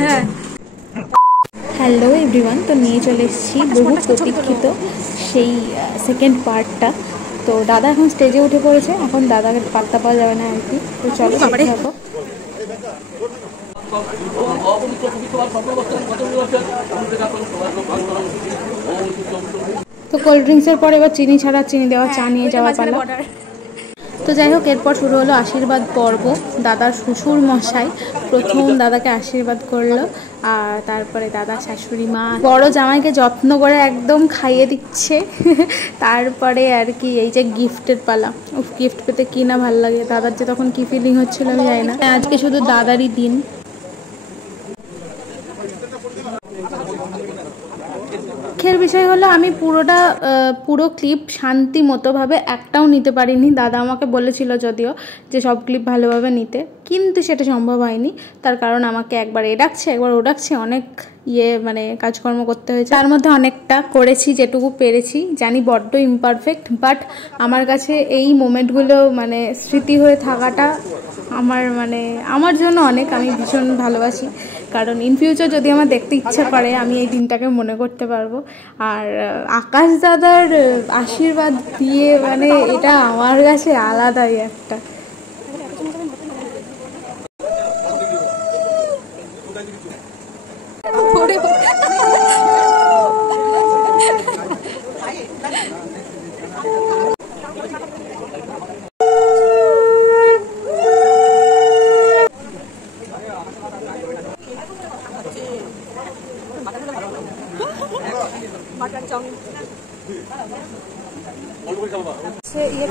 হ্যাঁ, hello everyone, তো নিয়ে চলে এসেছি বহু প্রতীক্ষিত সেই সেকেন্ড পার্টটা। তো দাদা এখন স্টেজে উঠে পড়েছে, এখন দাদাকে পাত্তা পাওয়া যাবে না আর কি। তো চলো দেখো। তো কোল্ড ড্রিঙ্কসের পর এবার চিনি ছাড়া চিনি দেওয়া চা নিয়ে যাওয়া পালা। তো যাই হোক, এরপর শুরু হলো আশীর্বাদ পর্ব। দাদার শ্বশুর মশাই প্রথম দাদাকে আশীর্বাদ করলো, আর তারপরে দাদা শাশুড়ি মা বড় জামাইকে যত্ন করে একদম খাইয়ে দিচ্ছে। তারপরে আর কি এই যে গিফটের পালা। গিফট পেতে কি না ভাল লাগে, দাদার যে তখন কি ফিলিং হচ্ছিল আমি জানি না। আজকে শুধু দাদারই দিন। দুঃখের বিষয় হলো আমি পুরো ক্লিপ শান্তি মতোভাবে একটাও নিতে পারিনি। দাদা আমাকে বলেছিল যদিও যে সব ক্লিপ ভালোভাবে নিতে, কিন্তু সেটা সম্ভব হয়নি। তার কারণ আমাকে একবার এ ডাকছে একবার ও ডাকছে, অনেক মানে কাজকর্ম করতে হয়েছে। তার মধ্যে অনেকটা করেছি যেটুকু পেরেছি। জানি বড্ড ইমপারফেক্ট, বাট আমার কাছে এই মোমেন্টগুলো মানে স্মৃতি হয়ে থাকাটা আমার জন্য অনেক। আমি ভীষণ ভালোবাসি, কারণ ইন ফিউচার যদি আমার দেখতে ইচ্ছা করে আমি এই দিনটাকে মনে করতে পারবো। আর আকাশ দাদার আশীর্বাদ দিয়ে মানে এটা আমার কাছে আলাদাই একটা।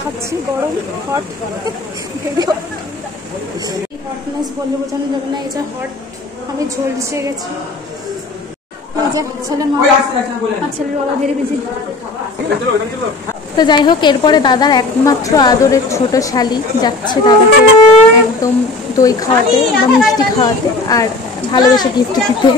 খাচ্ছি গরম হট, হটনেস বললে বোঝানো যাবে না। এটা হট, আমি ঝলসে গেছি। ছেলের মা আর ছেলের বাবা ভেরি বিজি। তো যাই হোক, এরপরে দাদার একমাত্র আদরের ছোট শালি যাচ্ছে দাদাকে একদম দই খাওয়াতে বা মিষ্টি খাওয়াতে আর ভালোবেসে গিফট দিতে।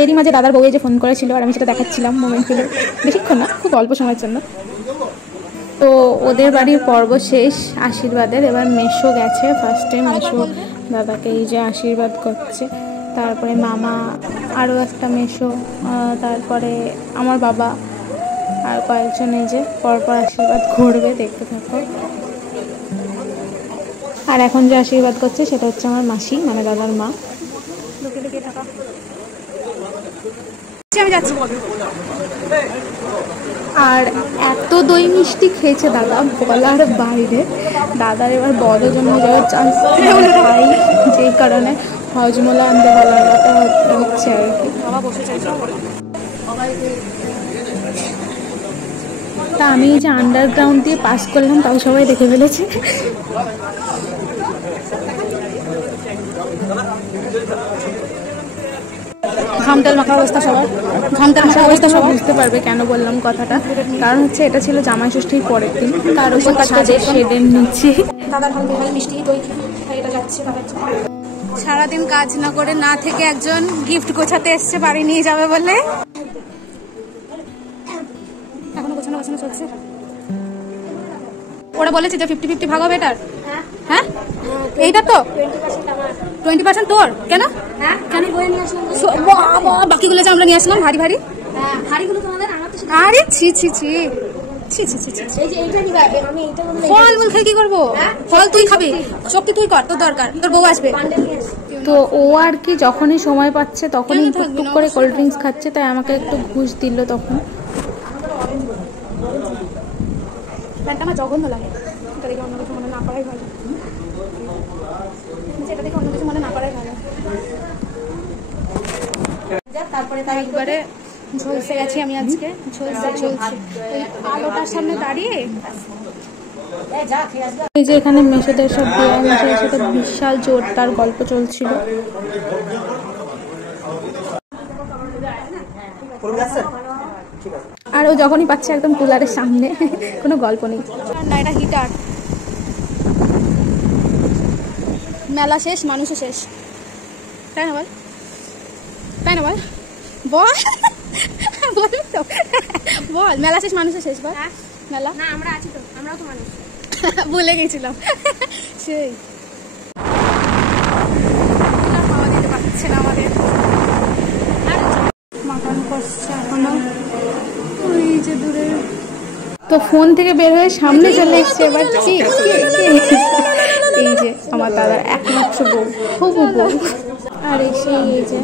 এরই মাঝে দাদার বউয়ে যে ফোন করেছিল আর আমি সেটা দেখাচ্ছিলাম মোমেন্টগুলো, বেশিক্ষণ না, খুব অল্প সময়ের জন্য। তো ওদের বাড়ির পর্ব শেষ আশীর্বাদের। এবার মেশো গেছে, ফার্স্টে মেশো দাদাকে এই যে আশীর্বাদ করছে, তারপরে মামা, আরও একটা মেশো, তারপরে আমার বাবা আর কয়েকজন এই যে পরপর আশীর্বাদ করবে, দেখতে থাকো। আর এখন যে আশীর্বাদ করছে সেটা হচ্ছে আমার মাসি, মানে দাদার মা। আর এত দই মিষ্টি খেয়েছে দাদা বলার বাইরে। দাদার এবার বড় জন্য যাওয়ার চান্স পাই, যেই কারণে হজমোলা আনতে বলার কথা হচ্ছে আর কি। তা আমি এই যে আন্ডারগ্রাউন্ড দিয়ে পাস করলাম, তাও সবাই দেখে ফেলেছে। ঘামটাল মাখার অবস্থা সবার, ঘামটাল মাখার অবস্থা সব বুঝতে পারবে কেন বললাম কথাটা। কারণ হচ্ছে এটা ছিল জামাই ষষ্ঠীর পরের দিন, তার উপর শেডের নিচে দাদার হালকা ভালো মিষ্টি দই এটা যাচ্ছে। সারাদিন কাজ না করে না থেকে একজন গিফট গোছাতে এসছে বাড়ি নিয়ে যাবে বলে। এখনো গোছানো গোছানো চলছে। ওরা বলেছে যে 50-50 ভাগ হবে এটার। হ্যাঁ, এইটা তো 20% তোর। কেন কেন বাকিগুলো যে আমরা নিয়ে আসলাম ভারী ভারী। আরে ছি ছি ছি ছি ছি ছি ছি, ফল খাই কি করবো? ফল তুই খাবি, সবটি তুই কর, তোর দরকার, তোর বউ আসবে। তো ও আর কি যখনই সময় পাচ্ছে তখনই টুকটুক করে কোল্ড ড্রিঙ্কস খাচ্ছে, তাই আমাকে একটু ঘুষ দিল তখন। প্যান্টটা আমার জঘন্য লাগে, এটা দেখে অন্য কিছু মনে না করাই ভালো। এটা দেখে অন্য কিছু মনে না করাই ভালো। তারপরে তার একবারে ঝলসে গেছি আমি আজকে, ঝলসে চলছে ওই আলোটার সামনে দাঁড়িয়ে। এই যে এখানে মেসোদের সব মেসোদের সাথে বিশাল জোরদার গল্প চলছিল। আর ও যখনই পাচ্ছে একদম কুলারের সামনে, কোনো গল্প নেই না, এটা হিটার। মেলা শেষ, মানুষও শেষ, তাই না বল? তাই না বল? বল বলবি তো, বল। মেলা শেষ, মানুষও শেষ, বল। মেলা না, আমরা আছি তো, আমরাও তো মানুষ। ভুলে গেছিলাম সেই। খাওয়া দিতে পারছে না আমাদের, মাটন কষছে এখনো ওই যে দূরে। তো ফোন থেকে বের হয়ে সামনে চলে এসছে এবার। এই যে আমার দাদার একমাত্র বউ, হবু বউ। আর এসে এই যে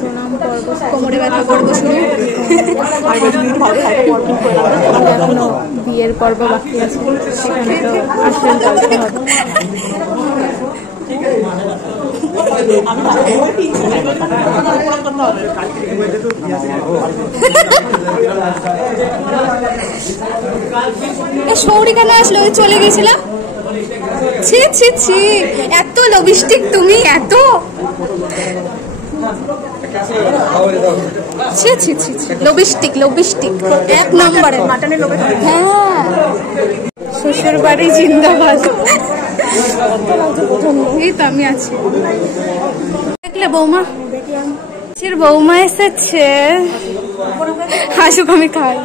প্রণাম পর্ব, কোমরে ব্যথা করবো শুরু। এখনো বিয়ের পর্ব বাকি আছে, সেখানে তো আসলে চলতে হবে। সৌরি কেন আসলো? চলে গেছিলাম। ছি ছি ছি, এত লবিস্টিক তুমি, এত ছি ছি ছি, লবিস্টিক লবিস্টিক এক নম্বরে। হ্যাঁ, শ্বশুর বাড়ি জিন্দাবাদ। এই তো আমি আছি। দেখলে বৌমা, বৌমা এসেছে, হাসুক আমি খাই।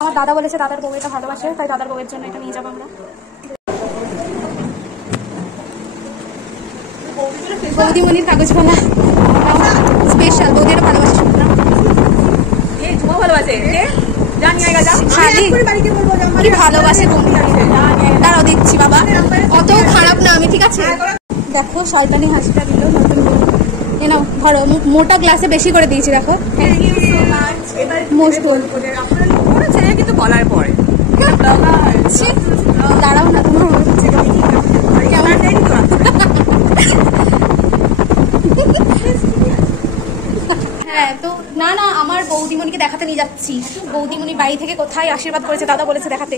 আমার দাদা বলেছে দাদার বউ এটা ভালোবাসে, তাই দাদার বউয়ের জন্য এটা নিয়ে যাবো আমরা। বৌদিমণির কাগজ ফেলা স্পেশাল, বৌদি এটা ভালোবাসে। কি ভালোবাসে, দাঁড়াও দিচ্ছি বাবা, অত খারাপ না আমি, ঠিক আছে? দেখো শয়তানি হাসিটা দিল নতুন বউ। এ নাও ধরো, মোটা গ্লাসে বেশি করে দিয়েছি, দেখো। কিন্তু বলার পরে দাঁড়াও না, তোমার হ্যাঁ। তো না না, আমার বৌদিমণিকে দেখাতে নিয়ে যাচ্ছি। বৌদিমণি বাড়ি থেকে কোথায় আশীর্বাদ করেছে, দাদা বলেছে দেখাতে।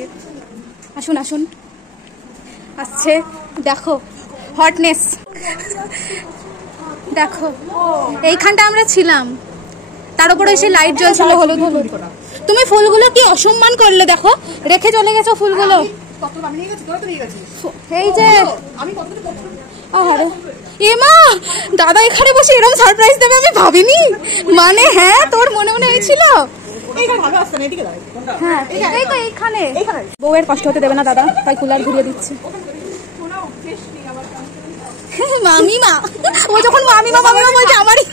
আসুন আসুন, আসছে, দেখো হটনেস, দেখো এইখানটা আমরা ছিলাম, তার উপরে এসে লাইট জ্বলছিল হলুদ হলুদ। তুমি ফুলগুলো কি অসম্মান করলে, দেখো রেখে চলে গেছো ফুলগুলো। এই যে এমা, দাদা এখানে বসে এরকম সারপ্রাইজ দেবে আমি ভাবিনি, মানে হ্যাঁ তোর মনে মনে হয়েছিল। হ্যাঁ এইখানে বউয়ের কষ্ট হতে দেবে না দাদা, তাই কুলার ঘুরিয়ে দিচ্ছে। মামিমা, ও যখন মামিমা মামিমা বলছে আমারই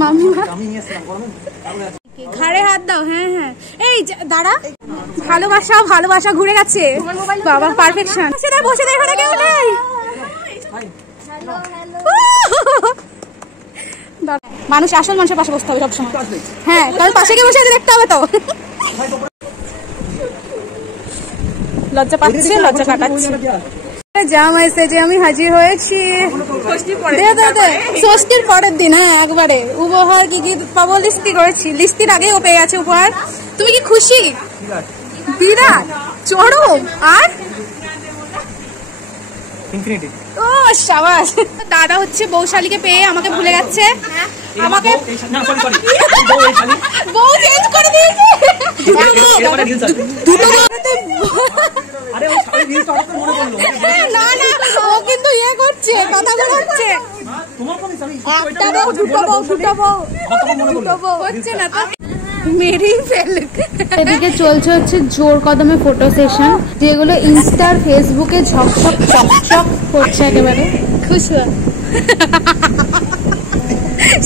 মামিমা। ঘাড়ে হাত দাও। হ্যাঁ হ্যাঁ, এই দাঁড়া, ভালোবাসা ভালোবাসা ঘুরে গেছে বাবা, পারফেকশন। বসে দেখো না, কেউ নেই। মানুষ আসল মানুষের পাশে বসতে হবে সবসময়। হ্যাঁ, কারণ পাশে গিয়ে বসে দেখতে হবে তো। লজ্জা পাচ্ছে, লজ্জা কাটাচ্ছে। জামাই সেজে আমি হাজির হয়েছি। ষষ্ঠীর পরের দিন, হ্যাঁ একবারে। উপহার কি কি পাবো লিস্টি করেছি, লিস্টির আগেই ও পেয়ে গেছে উপহার। তুমি কি খুশি? বিরাট চরম। আর ও সাবাস, দাদা হচ্ছে বৌশালীকে পেয়ে আমাকে ভুলে যাচ্ছে। আমাকে বউ চেঞ্জ করে দিয়েছে। না না, ও কিন্তু ইয়ে করছে, কথা বলছে। হচ্ছে না তো, মেরেই ফেলে। এদিকে চলছে হচ্ছে জোর কদমে ফটো সেশন, যেগুলো ইনস্টার ফেসবুকে ঝকঝক চকচক করছে একেবারে। খুশি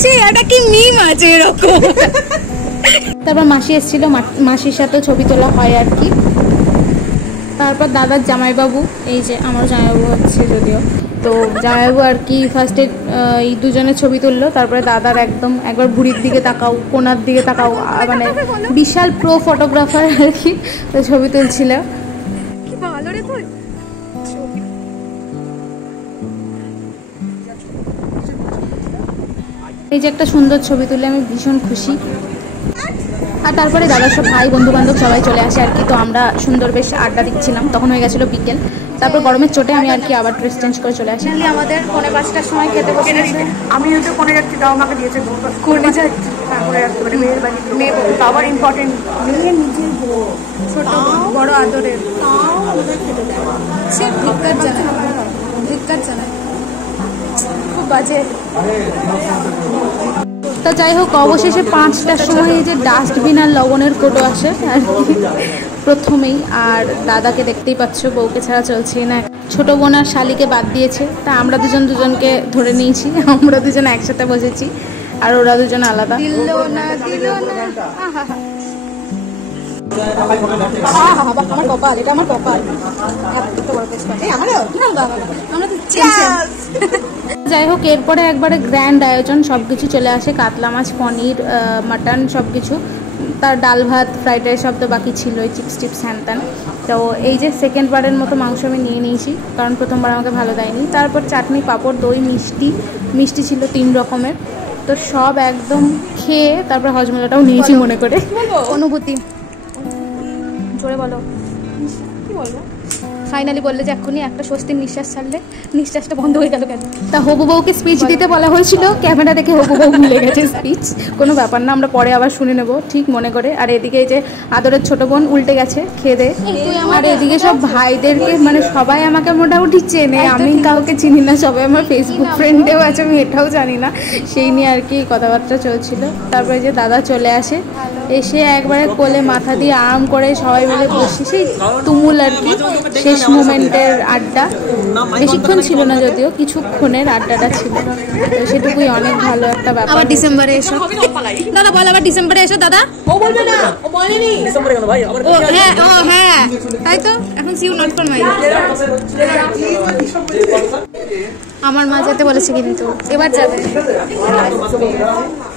সেই একটা কি মিম আছে এরকম। তারপর মাসি এসেছিল, মাসির সাথে ছবি তোলা হয় আর কি। তারপর দাদার জামাইবাবু, এই যে আমার জামাইবাবু হচ্ছে যদিও, তো জামাইবাবু আর কি ফার্স্টে এই দুজনের ছবি তুললো। তারপরে দাদার একদম একবার ভুড়ির দিকে তাকাও, কোনার দিকে তাকাও, মানে বিশাল প্রো ফটোগ্রাফার আর কি, তো ছবি তুলছিল। কি ভালো রে তুই। এই যে একটা সুন্দর ছবি তুলে আমি ভীষণ খুশি। আর তারপরে দাদার সব ভাই বন্ধু বান্ধব সবাই চলে আসে আর কি। তো আমরা সুন্দর বেশ আড্ডা দিচ্ছিলাম, তখন হয়ে গেছিলো বিকেল। তারপর গরমের চোটে আমি আর কি আবার ড্রেস চেঞ্জ করে চলে আসি। আমাদের 4:45টার সময় খেতে বসে গেছি। আমি হয়তো কোনে যাচ্ছি, তাও আমাকে দিয়েছে করে যাচ্ছি করে রাখতে পারি। মেয়ের বাড়ি মেয়ে বাবার ইম্পর্টেন্ট, মেয়ে নিজের ছোট বড় আদরের, তাও আমাদের খেতে দেয়। সে ধিক্কার জানায়, ধিক্কার জানায়, খুব বাজে। তা যাই হোক, অবশেষে 5টার সময় এই যে ডাস্টবিন আর লবণের কোটো আসে আর কি প্রথমেই। আর দাদাকে দেখতেই পাচ্ছ, বউকে ছাড়া চলছেই না। ছোট বোন আর শালিকে বাদ দিয়েছে, তা আমরা দুজনকে ধরে নিয়েছি। আমরা দুজন একসাথে বসেছি আর ওরা দুজন আলাদা। আমার কপাল, এটা আমার কপাল। যাই হোক, এরপরে একবারে গ্র্যান্ড আয়োজন, সব কিছু চলে আসে। কাতলা মাছ, পনির, মাটন, সব কিছু। তার ডাল ভাত, ফ্রাইড রাইস সব তো বাকি ছিল, চিপস টিপস হ্যান ত্যান। তো এই যে সেকেন্ডবারের মতো মাংস আমি নিয়ে নিয়েছি, কারণ প্রথমবার আমাকে ভালো দেয়নি। তারপর চাটনি, পাঁপড়, দই, মিষ্টি ছিল 3 রকমের। তো সব একদম খেয়ে তারপর হজমলাটাও নিয়েছি মনে করে। অনুভূতি জোরে বলো, কি বলবো? ফাইনালি বললে যে এক্ষুনি একটা স্বস্তির নিঃশ্বাস ছাড়লে, নিঃশ্বাসটা বন্ধ হয়ে গেল কেন? তা হবু বউকে স্পিচ দিতে বলা হয়েছিল, ক্যামেরা দেখে হবু বউ ভুলে গেছে স্পিচ। কোনো ব্যাপার না, আমরা পরে আবার শুনে নেব ঠিক মনে করে। আর এদিকে এই যে আদরের ছোট বোন উল্টে গেছে খেয়ে দে। আর এদিকে সব ভাইদেরকে, মানে সবাই আমাকে মোটামুটি চেনে, আমি কাউকে চিনি না, সবাই আমার ফেসবুক ফ্রেন্ডেও আছে, আমি এটাও জানি না। সেই নিয়ে আর কি কথাবার্তা চলছিল। তারপরে যে দাদা চলে আসে, এসে একবারে কোলে মাথা দিয়ে আরাম করে সবাই মিলে বসি, সেই তুমুল আর কি শেষ মোমেন্টের আড্ডা। বেশিক্ষণ ছিল না যদিও, কিছুক্ষণের আড্ডাটা ছিল, তো সেটুকুই অনেক ভালো একটা ব্যাপার। আবার ডিসেম্বরে এসো দাদা, বল আবার ডিসেম্বরে এসো দাদা। ও বলবে না, ও বলেনি ডিসেম্বরে কেন ভাই? ও হ্যাঁ, ও হ্যাঁ, তাই তো। এখন সিউ নট ফর মাই। আমার মা যেতে বলেছে কিন্তু এবার যাবে।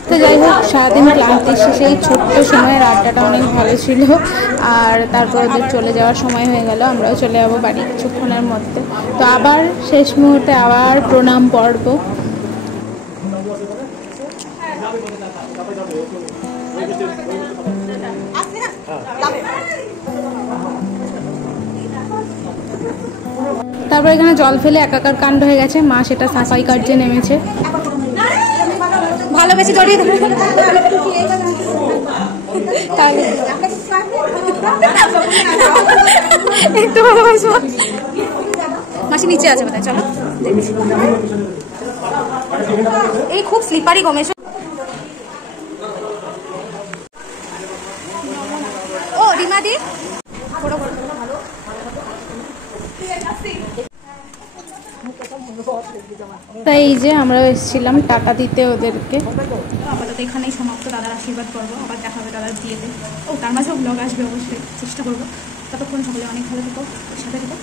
তো যাই হোক, সারাদিন ক্লান্তি শেষে এই ছোট্ট সময়ের আড্ডাটা অনেক ভালো ছিল। আর তারপর ওদের চলে যাওয়ার সময় হয়ে গেল, আমরাও চলে যাবো বাড়ি কিছুক্ষণের মধ্যে। তো আবার শেষ মুহূর্তে আবার প্রণাম পর্ব। তারপর এখানে জল ফেলে একাকার কাণ্ড হয়ে গেছে, মা সেটা সাফাই কার্যে নেমেছে। ভালোবেসে জড়িয়ে একটু ভালোবাসবো। মাসি নিচে আছে বোধহয়, চলো। এই খুব স্লিপারি গমেশ। ও রিমাদি, তাই এই যে আমরা এসেছিলাম টাকা দিতে ওদেরকে। আপাতত এখানেই সমাপ্ত, দাদার আশীর্বাদ করবো, আবার দেখা হবে দাদার বিয়েতে। ও তার মাঝেও ব্লগ আসবে অবশ্যই, চেষ্টা করবো। ততক্ষণ সকলে অনেক ভালো থেকো, সাথে থেকো।